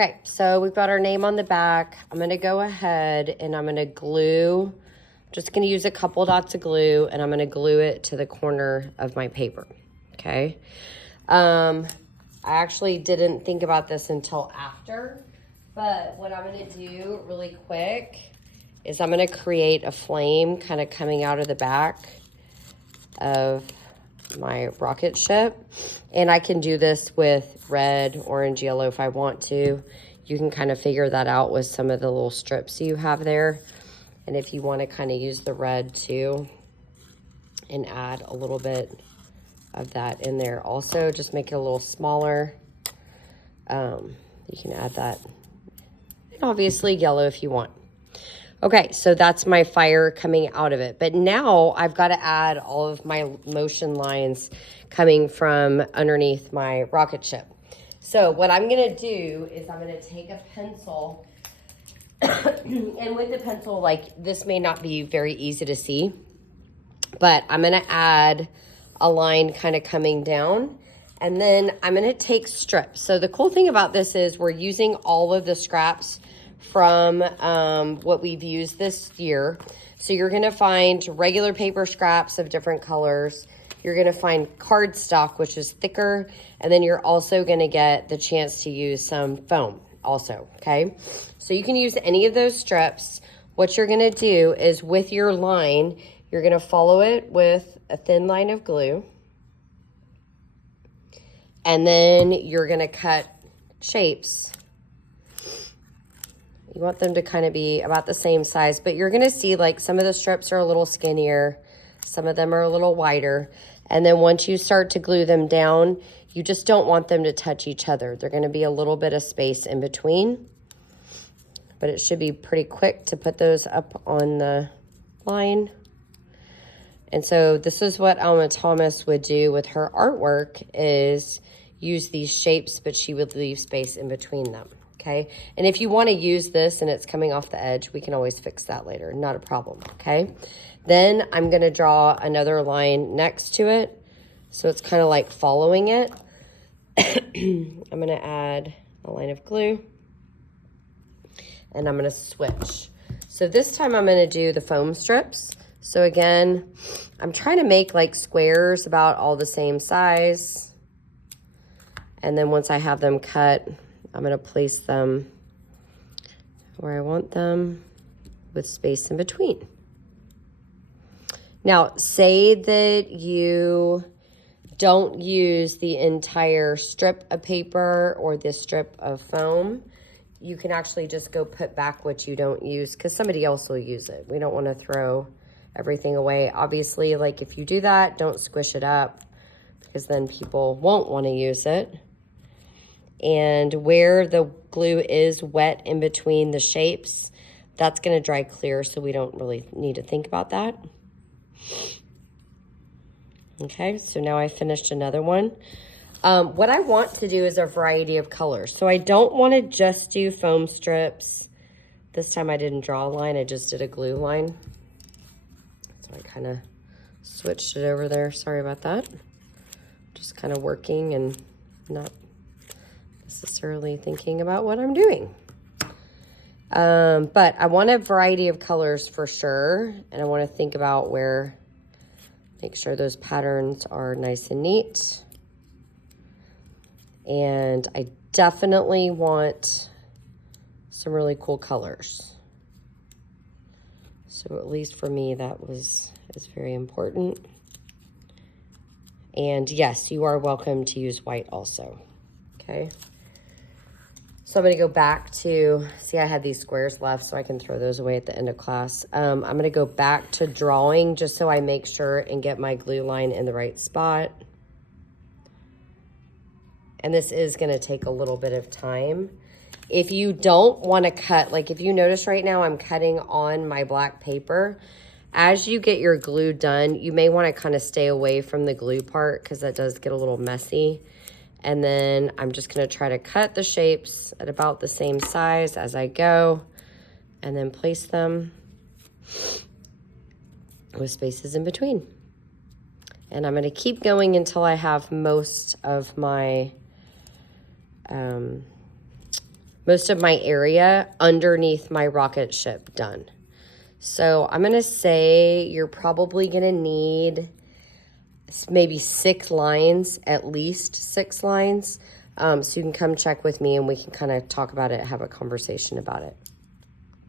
Okay, so we've got our name on the back. I'm going to go ahead and I'm going to glue, just going to use a couple dots of glue, and I'm going to glue it to the corner of my paper, okay? I actually didn't think about this until after, but what I'm going to do really quick is I'm going to create a flame kind of coming out of the back of my rocket ship, and I can do this with red, orange, yellow if I want to. You can kind of figure that out with some of the little strips you have there, and if you want to kind of use the red too and add a little bit of that in there also, just make it a little smaller. You can add that, and obviously yellow if you want. Okay, so that's my fire coming out of it. But now I've got to add all of my motion lines coming from underneath my rocket ship. So what I'm going to do is I'm going to take a pencil, and with the pencil, like, this may not be very easy to see, but I'm going to add a line kind of coming down, and then I'm going to take strips. So the cool thing about this is we're using all of the scraps from what we've used this year. So you're going to find regular paper scraps of different colors. You're going to find cardstock, which is thicker, and then you're also going to get the chance to use some foam also, okay? So you can use any of those strips. What you're going to do is with your line, you're going to follow it with a thin line of glue, and then you're going to cut shapes. You want them to kind of be about the same size, but you're going to see like some of the strips are a little skinnier, some of them are a little wider, and then once you start to glue them down, you just don't want them to touch each other. They're going to be a little bit of space in between, but it should be pretty quick to put those up on the line. And so this is what Alma Thomas would do with her artwork, is use these shapes, but she would leave space in between them. Okay, and if you want to use this and it's coming off the edge, we can always fix that later, not a problem, okay? Then I'm going to draw another line next to it, so it's kind of like following it. I'm going to add a line of glue, and I'm going to switch. So this time I'm going to do the foam strips. So again, I'm trying to make like squares about all the same size, and then once I have them cut, I'm going to place them where I want them with space in between. Now, say that you don't use the entire strip of paper or this strip of foam. You can actually just go put back what you don't use, because somebody else will use it. We don't want to throw everything away. Obviously, like, if you do that, don't squish it up, because then people won't want to use it. And where the glue is wet in between the shapes, that's going to dry clear, so we don't really need to think about that. Okay, so now I finished another one. What I want to do is a variety of colors. So I don't want to just do foam strips. This time I didn't draw a line, I just did a glue line. So I kind of switched it over there. Sorry about that. Just kind of working and not necessarily thinking about what I'm doing. But I want a variety of colors for sure, and I want to think about where, make sure those patterns are nice and neat. And I definitely want some really cool colors. So at least for me, that is very important. And yes, you are welcome to use white also, okay? So I'm going to go back to, see, I had these squares left, so I can throw those away at the end of class. I'm going to go back to drawing just so I make sure and get my glue line in the right spot. And this is going to take a little bit of time. If you don't want to cut, like if you notice right now I'm cutting on my black paper, as you get your glue done, you may want to kind of stay away from the glue part, because that does get a little messy. And then I'm just going to try to cut the shapes at about the same size as I go, and then place them with spaces in between. And I'm going to keep going until I have most of my most of my area underneath my rocket ship done. So I'm going to say you're probably going to need maybe 6 lines, at least 6 lines. So you can come check with me and we can kind of talk about it, have a conversation about it.